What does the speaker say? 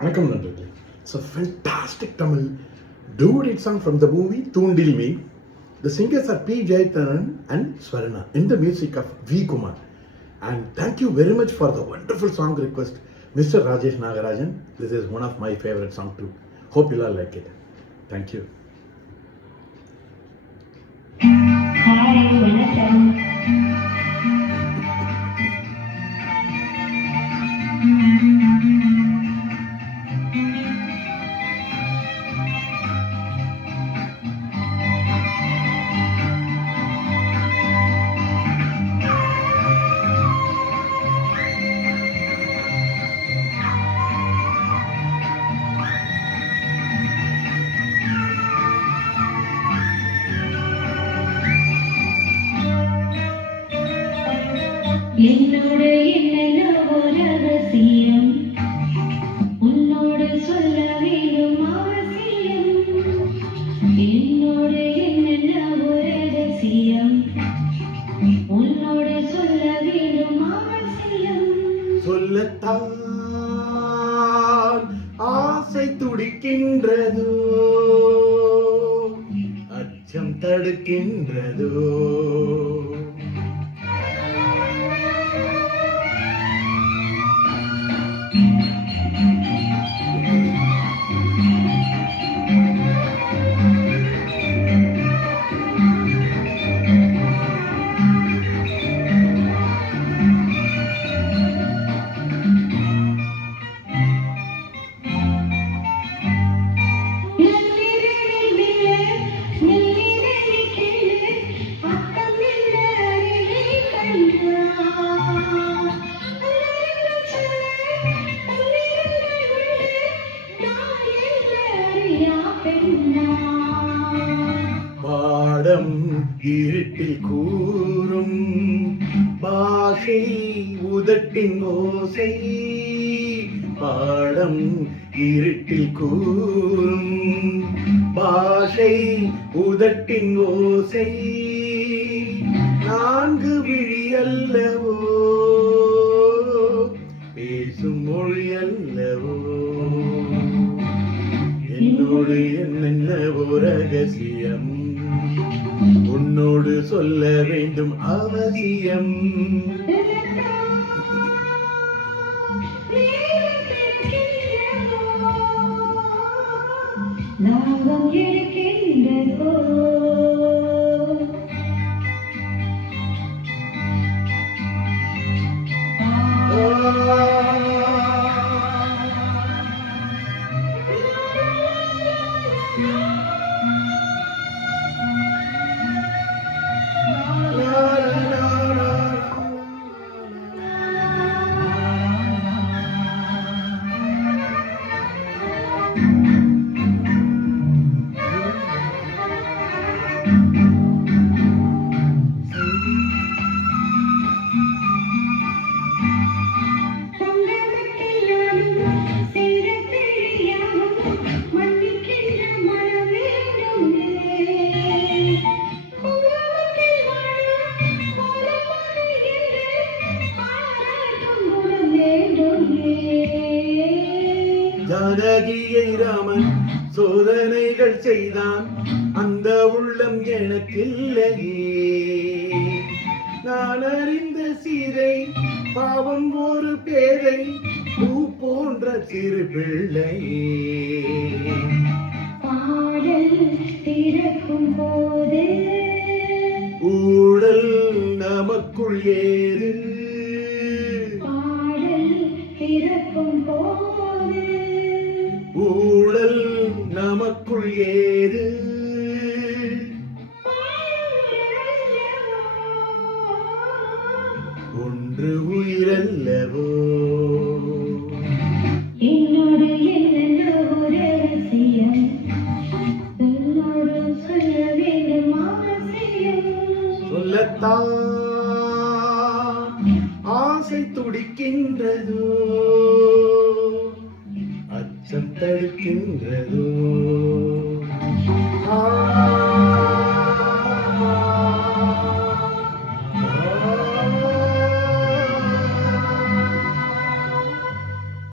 வணக்கம் நண்பர்களே. It's a fantastic Tamil duet song from the movie Thoondil Me. The singers are P. Jayathanan and Swarna in the music of V. Kumar. And thank you very much for the wonderful song request, Mr. Rajesh Nagarajan. This is one of my favorite songs too. Hope you all like it. Thank you. என்னோட என்னென்னவோ ரகசியம் உன்னோடு சொல்ல வேணும் அவசியம். என்னோட என்னென்னவோ ரகசியம் உன்னோடு சொல்ல வேணும் அவசியம். சொல்லத்தான் ஆசை துடிக்கின்றதோ, அச்சம் தடுக்கின்றதோ. பாடம் இருட்டில் கூறும் பாஷை உதட்டின் ஓசை. பாடம் இருட்டில் கூறும் பாஷை உதட்டின் ஓசை. நான்கு விழி அல்லவோ பேசும் மொழி அல்லவோ. என்னோடு என்னென்னவோ ரகசியம் உன்னோடு சொல்ல வேண்டும் அவசியம். நாகம் இருக்கின்றதோ ஜானகியை ராமன் சோதனைகள் செய்தான், அந்த உள்ளம் எனக்கில்லையே. நான் அறிந்த சீதை பாவம் ஒரு பேதை, பூ போன்ற சிறு பிள்ளையே. பாடல் திறக்கும் போது ஊடல் நமக்குள் ஏது. பாடல் திறக்கும் போது ஊடல் நமக்குள் ஏது. ஒன்று உயிரல்லவோ. என்னோடு என்னென்னவோ ரகசியம் உன்னோடு சொல்ல வேண்டும் அவசியம். சொல்லத்தான் ஆசை துடிக்கின்றதோ, அச்சம் தடுக்கின்றதோ.